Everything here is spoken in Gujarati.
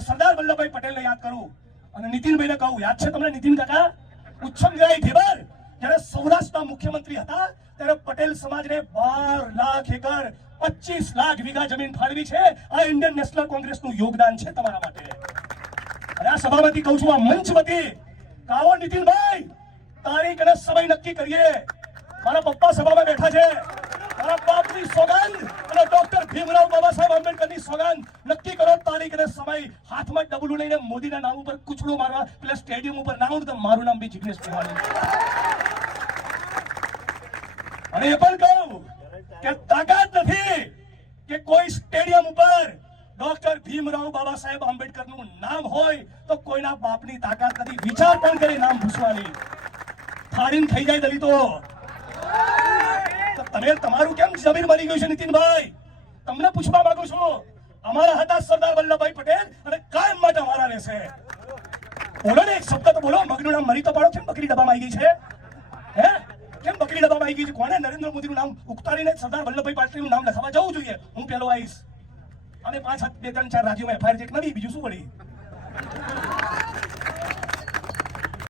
અને સરદાર વલ્લભભાઈ પટેલને યાદ કરું. અને નીતિનભાઈને કહું, યાદ છે તમને નીતિન કાકા? ઉચ્છમ ગઈ ઢેબર જ્યારે સૌરાષ્ટ્રના મુખ્યમંત્રી હતા, ત્યારે પટેલ સમાજને બાર લાખ એકર પચીસ લાખ વીઘા જમીન ફાળવી છે. આ ઇન્ડિયન નેશનલ કોંગ્રેસનું યોગદાન છે તમારા માટે. અને આ સભામાંથી કહું છું, આ મંચ વતી કાવો નીતિનભાઈ, તારીખ અને સમય નક્કી કરીએ. મારા પપ્પા સભામાં બેઠા છે. મારા બાપની સોગંદ અને ડોક્ટર ભીમરાવ બાબા સાહેબ સોગંદ નક્કી કરો, તારીખ અને સમય. હાથમાં ડબલું લઈને મોદીના નામ ઉપર કૂચડું મારવા. પેલા સ્ટેડિયમ ઉપર ના તો મારું નામ બી જિગ્નેશ મેવાણી અને એ પણ કહું કે તાકાત નથી કે કોઈ સ્ટેડિયમ ઉપર ડોક્ટર ભીમરાવ બાબા સાહેબ આંબેડકરનું નામ હોય તો કોઈના બાપની તાકાત નથી. વિચાર પણ કરે નામ ભૂસવાની ફાડીને થઈ જાય દલિતો. તમે, તમારું કેમ જમીન બની ગયું છે નીતિનભાઈ? તમને પૂછવા માંગુ છું. અમારા હતા સરદાર વલ્લભભાઈ પટેલ અને કાયમ માટે અમારા રહેશે બોલો ને એક શબ્દ તો બોલો મગનું નામ મરી તો પાડો, કેમ બકરી ડબ્બામાં આવી ગઈ છે? હે? કેમ બકરી ડબ્બામાં આવી ગઈ છે? કોને નરેન્દ્ર મોદીનું નામ ઉકતારીને સરદાર વલ્લભભાઈ પટેલનું નામ લખાવા જવું જોઈએ? હું પેલો આવીશ. અને પાંચ, સાત, બે, ત્રણ, ચાર રાજ્યોમાં એફઆઈઆર ચેક નવી, બીજું શું વળી?